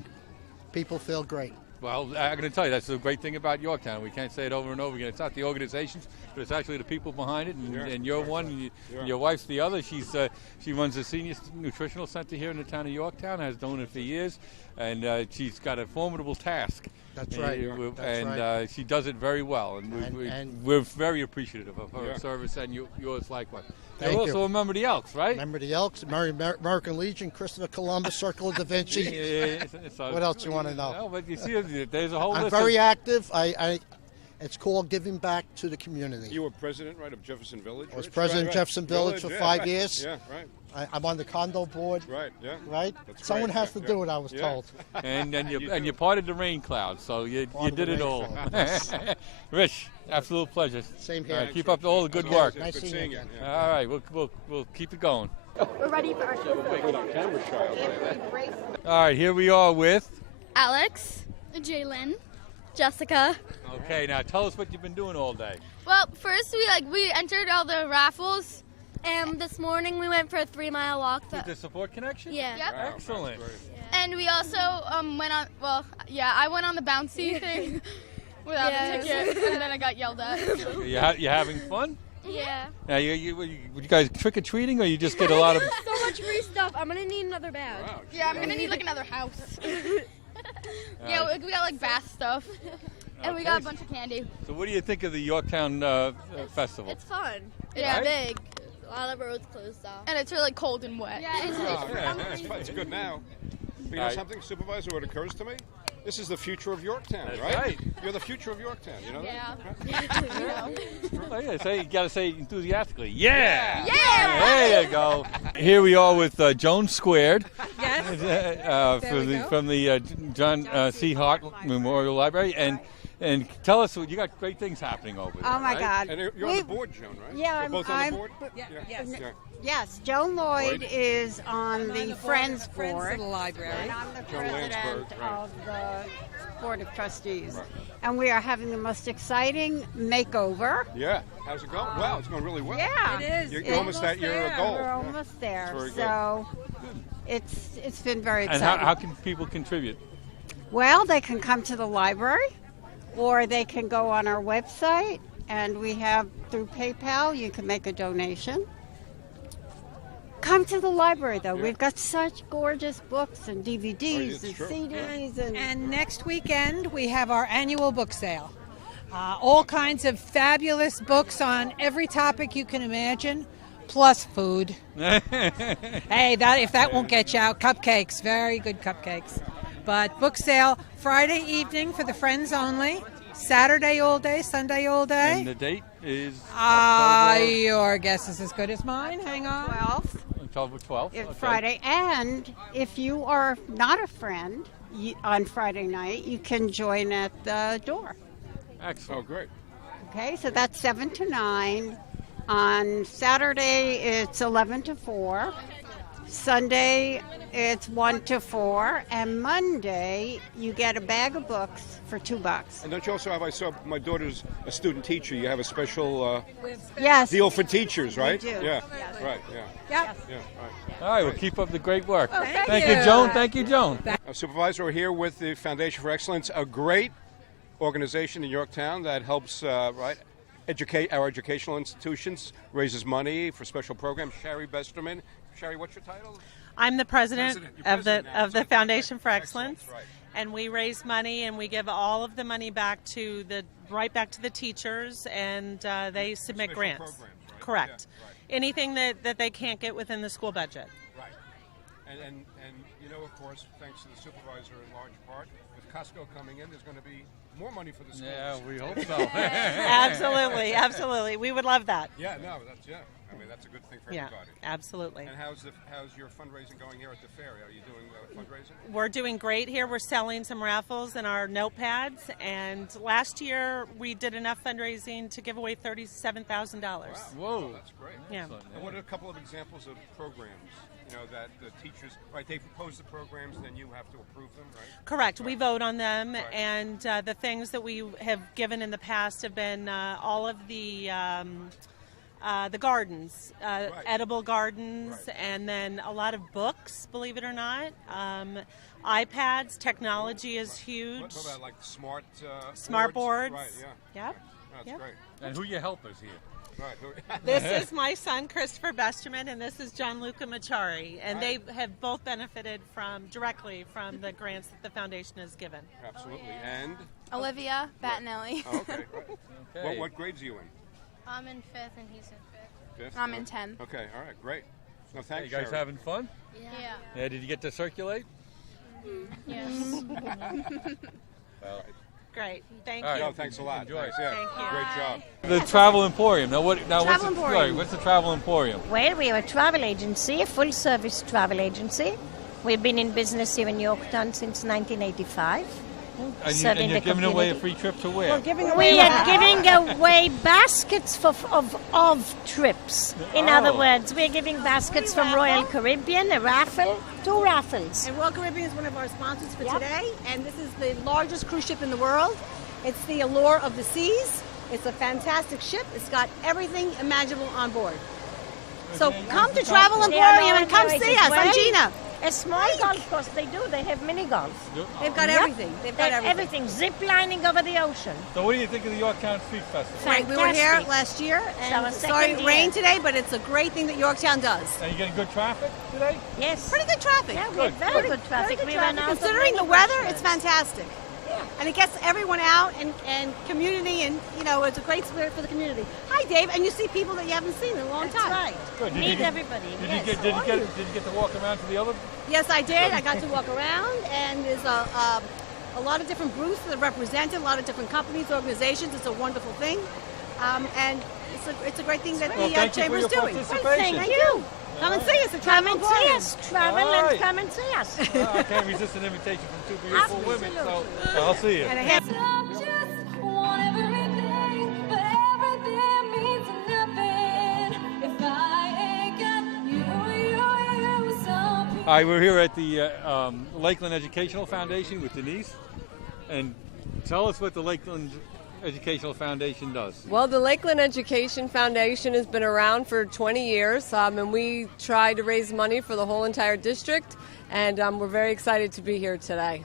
people feel great. Well, I'm going to tell you, that's the great thing about Yorktown. We can't say it over and over again. It's not the organizations, but it's actually the people behind it. And you're one, and your wife's the other. She runs the Senior Nutritional Center here in the town of Yorktown, has done it for years, and she's got a formidable task. That's right. She does it very well, and we're very appreciative of her service and yours likewise. You're also a member of the Elks, right? Member of the Elks, American Legion, Christopher Columbus, Circle of Da Vinci. What else you want to know? No, but you see, there's a whole I'm list. very active. It's called giving back to the community. You were president, right, of Jefferson Village? I was president of Jefferson Village for 5 years. Yeah, right. I'm on the condo board. Right, yeah. Right? That's Someone great. has to do it, I was told. And you're part of the rain cloud, so you did it all. Rich, absolute pleasure. Same here. Keep up all the good work. Nice seeing you. All right, we'll keep it going. We're ready for our All right, here we are with Alex, Jalen, Jessica. Okay, now tell us what you've been doing all day. Well, first we entered all the raffles, and this morning we went for a 3-mile walk. With the Support Connection? Yeah. Yep. Excellent. And we also went on. Well, yeah, I went on the bouncy thing without a ticket, and then I got yelled at. You having fun? Yeah. Now, you guys trick or treating, or you just get a lot of? So much free stuff. I'm gonna need another bag. Wow, yeah, I'm gonna need like another house. Yeah, we got like bath stuff, and we got a bunch of candy. So, what do you think of the Yorktown Festival? It's fun. It's big. A lot of roads closed off. And it's really cold and wet. Yeah, It's good now. But you know something, Supervisor, what occurs to me? This is the future of Yorktown, That's right. You're the future of Yorktown, you know that? Yeah. You got to say enthusiastically, yeah! Yeah! There you go. Here we are with Joan Squared. Yes. From the John C. Hart Memorial Library. And tell us, you got great things happening over there. Oh, my God. And you're on the board, Joan, right? Yeah, You're both on the board? Yes, Joan Lloyd is on the Friends Board. Friends of the Library. And I'm the Joan president Landsberg, right. of the Board of Trustees. Right. And we are having the most exciting makeover. Yeah. How's it going? Wow, it's going really well. Yeah. It is. You're almost at your goal. We're almost there. Very good. So it's been very And exciting. how can people contribute? Well, they can come to the library, or they can go on our website, and we have through PayPal, you can make a donation. Come to the library, though. Yeah. We've got such gorgeous books and DVDs and CDs. And next weekend, we have our annual book sale. All kinds of fabulous books on every topic you can imagine, plus food. Hey, if that won't get you out, cupcakes, very good cupcakes. But book sale Friday evening for the friends only, Saturday all day, Sunday all day. And the date is your guess is as good as mine. Hang on. 12th. October 12th. It's Friday. And if you are not a friend on Friday night, you can join at the door. Excellent. Oh, great. Okay, so that's 7 to 9. On Saturday, it's 11 to 4. Sunday, it's 1 to 4. And Monday, you get a bag of books for $2. And don't you also have, I saw my daughter's a student teacher, you have a special yes. deal for teachers, right? We do. Yeah, Yes. right, yeah. Yep. Yeah, right. All right, well, keep up the great work. Oh, Thank you, Joan. Thank you, Joan. Supervisor, we're here with the Foundation for Excellence, a great organization in Yorktown that helps educate our educational institutions, raises money for special programs. Sherry Besterman. Sherry, what's your title? I'm the president of the Foundation for Excellence. Right. and we raise money, and we give all of the money back to right back to the teachers, and they submit grants. Programs, right? Correct. Yeah, right. Anything that they can't get within the school budget. Right. And you know, of course, thanks to the supervisor in large part, with Costco coming in, there's going to be more money for the schools. Yeah, we hope so. Absolutely, absolutely. We would love that. Yeah, no, I mean, that's a good thing for everybody. Absolutely. And how's your fundraising going here at the fair? Are you doing fundraising? We're doing great here. We're selling some raffles and our notepads. And last year we did enough fundraising to give away $37,000. Wow. Whoa, that's great. Yeah. And what are a couple of examples of programs? You know, that the teachers, right? They propose the programs, and then you have to approve them, right? Correct. We vote on them, and the things that we have given in the past have been all of the gardens, edible gardens, and then a lot of books, believe it or not. iPads, technology is huge. What about like smart boards? Right, yeah. Yep. That's great. And who are your helpers here? Right. This is my son, Christopher Besterman, and this is Gianluca Machari, and they have both benefited directly from the grants that the foundation has given. Absolutely. And? Olivia Battinelli. Oh, okay, right. Okay. What grades are you in? I'm in 5th and he's in 5th. 5th? I'm in 10th. Okay, all right, great. No, thanks, You guys Sherry. having fun? Yeah. Yeah, did you get to circulate? Yes. Well, Great. Thank all right. you. No, thanks a lot. Enjoy. Thanks, yeah. Thank you. Great job. The Travel Emporium. Now, Travel Emporium. What's the Travel Emporium? Well, we are a travel agency, a full-service travel agency. We've been in business here in Yorktown since 1985. And you're giving away a free trip to where? We are giving away baskets of trips. In other words, we're giving baskets from Royal Caribbean, a raffle, 2 raffles. And Royal Caribbean is one of our sponsors for today, and this is the largest cruise ship in the world. It's the Allure of the Seas. It's a fantastic ship. It's got everything imaginable on board. So come to Travel Emporium and come see us. I'm Gina. A small golf course, they have mini golf. They've got everything. They've got everything. Zip lining over the ocean. So what do you think of the Yorktown Street Festival? Right, we were here last year, and sorry it rained today, but it's a great thing that Yorktown does. Are you getting good traffic today? Yes. Pretty good traffic. Yeah, we have very good traffic. Very good traffic. Considering the weather, it's fantastic. And it gets everyone out and community, and you know, it's a great spirit for the community. Hi, Dave, and you see people that you haven't seen in a long time. Right. Good. Meet everybody. Did you get to walk around to the other? Yes, I did. I got to walk around, and there's a lot of different booths that are represented, a lot of different companies, organizations. It's a wonderful thing, and it's a great thing that the Chamber is doing. Thank you. Come and see us at Come Travel and see Emporium. us. Travel and come and see us. I can't resist an invitation from 2 beautiful women, so I'll see you. And a hand- All right, we're here at the Lakeland Educational Foundation with Denise, and tell us what the Lakeland Educational Foundation does. Well, the Lakeland Education Foundation has been around for 20 years, and we try to raise money for the whole entire district, and we're very excited to be here today.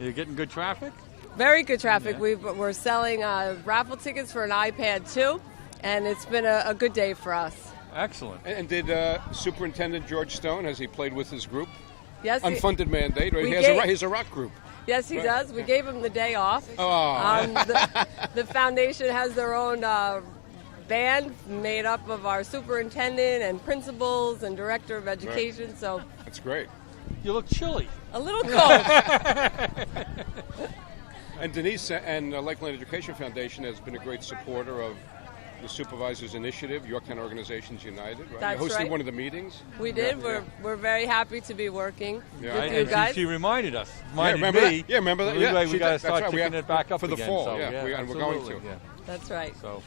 You're getting good traffic? Very good traffic. We're selling raffle tickets for an iPad too, and it's been a good day for us. Excellent. And did Superintendent George Stone, has he played with his group? Yes. Unfunded mandate, right? He has a rock group. Yes, he does. We gave him the day off. Oh. The foundation has their own band made up of our superintendent and principals and director of education. Right. So that's great. You look chilly. A little cold. And Denise and Lakeland Education Foundation has been a great supporter of the Supervisors Initiative, Yorktown Organizations United. Right? That's you hosted right. one of the meetings. We did. We're very happy to be working with you And guys. she reminded us. Remember me. that? Yeah, remember that? Anyway, Yeah, we got to that's start right. picking it back up for the again, fall. So, and we're going to. Yeah. That's right. So,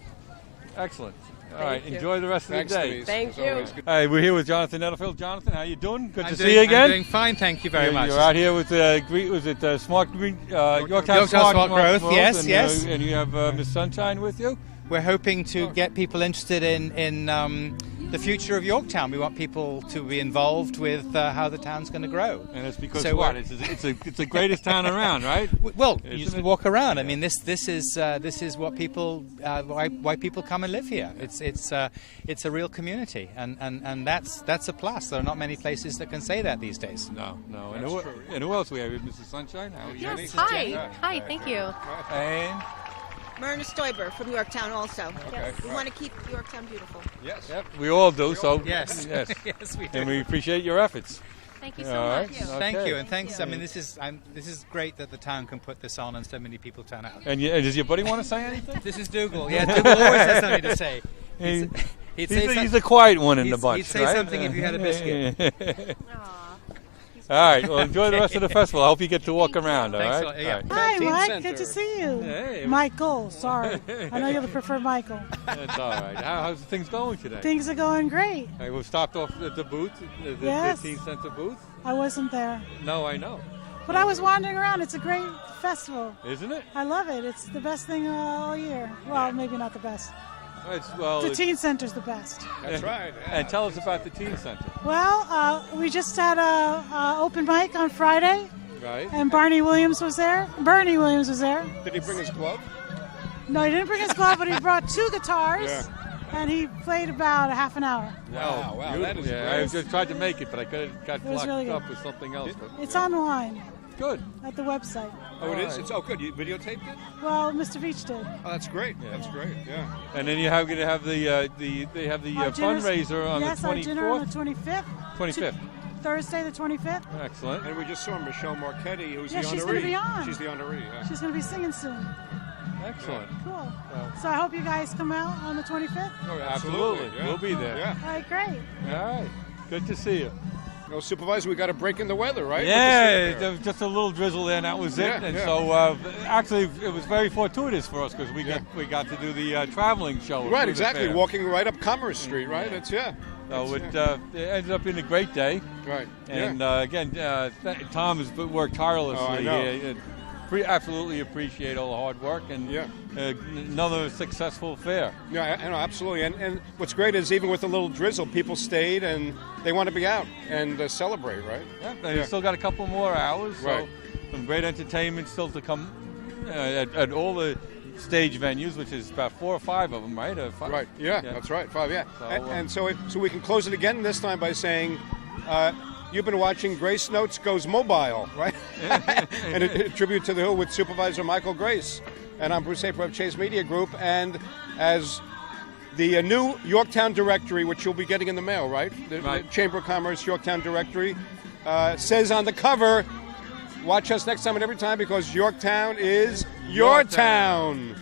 excellent. All Thank right, you. enjoy the rest Thanks, of the day. Denise. Thank As you. always, good- All right, we're here with Jonathan Nettlefield. Jonathan, how you doing? Good to see doing- you again. I'm doing fine, thank you very much. You're out here with Smart Green, Yorktown Smart Growth, yes, and, yes. And you have Miss Sunshine with you. We're hoping to get people interested in the future of Yorktown. We want people to be involved with how the town's going to grow. And it's because So, what? It's the greatest town around, right? Well, you Isn't just it? walk around. I mean, this is what people why people come and live here. It's a real community, and that's a plus. There are not many places that can say that these days. No. And who else we have? Mrs. Sunshine? How are you? Yes, hi. Hi, thank you. And Myrna Stoiber from Yorktown also. Okay. We want to keep Yorktown beautiful. Yes. Yep, we all do. So Yes. yes, Yes, we do. And we appreciate your efforts. Thank you so All right. much. Thank Okay. you, and thanks. I mean, this is great that the town can put this on and so many people turn out. And does your buddy want to say anything? This is Dougal. Yeah, Dougal always has something to say. He's the quiet one in the bunch, He'd say right? something if you had a biscuit. All right. Well, enjoy the rest of the festival. I hope you get to walk around. All Thanks right. a lot, yeah. All right. Hi, Mike. Good to see you. Hey. Michael, sorry. I know you prefer Michael. That's all right. How's things going today? Things are going great. Hey, we stopped off at the booth, the Yes. teen center booth. I wasn't there. No, I know. But I was wandering around. It's a great festival. Isn't it? I love it. It's the best thing all year. Well, maybe not the best. The teen center's the best. That's right. And tell us about the teen center. Well, we just had a open mic on Friday, Right. and Bernie Williams was there. Did he bring his glove? No, he didn't bring his glove, but he brought 2 guitars, Yeah. and he played about a half an hour. Wow, that is yeah, great. I just tried to make it, but I got It was blocked really good. up with something else. But It's online good. at the website. Oh, it is? It's good. You videotaped it? Well, Mr. Veach did. Oh, that's great. That's great. Yeah. And then you're going to have the Our dinner's- fundraiser on yes, the our dinner on 24th. the 25th. 25th. Thursday the 25th. Excellent. And we just saw Michelle Marchetti, who's Yeah, the honoree. she's gonna be on. She's the honoree. Yeah. She's going to be singing soon. Excellent. Cool. So I hope you guys come out on the 25th. Oh, absolutely. Yeah. We'll be there. Yeah. All right, great. All right. Good to see you. No, Supervisor, we got a break in the weather, right? Yeah, there was just a little drizzle there, and that was it. Yeah, And yeah. so, actually, it was very fortuitous for us because we got to do the traveling show. Right, through the exactly. fair. Walking right up Commerce Street, right? It's So it ended up being a great day. Right. And again, Tom has worked tirelessly. Oh, I know. here. Absolutely appreciate all the hard work and another successful fair. Yeah, I know, absolutely. And what's great is even with a little drizzle, people stayed and they want to be out and celebrate, right? Yeah, and we still got a couple more hours. So Right. some great entertainment still to come at all the stage venues, which is about 4 or 5 of them, right? 5? Right. Yeah, that's right. 5. Yeah. So, And so we can close it again this time by saying. You've been watching Grace Notes Goes Mobile, right? And a tribute to the Who with Supervisor Michael Grace. And I'm Bruce Apar of Chase Media Group. And as the new Yorktown directory, which you'll be getting in the mail, right? The Chamber of Commerce Yorktown directory says on the cover, watch us next time and every time because Yorktown is your town.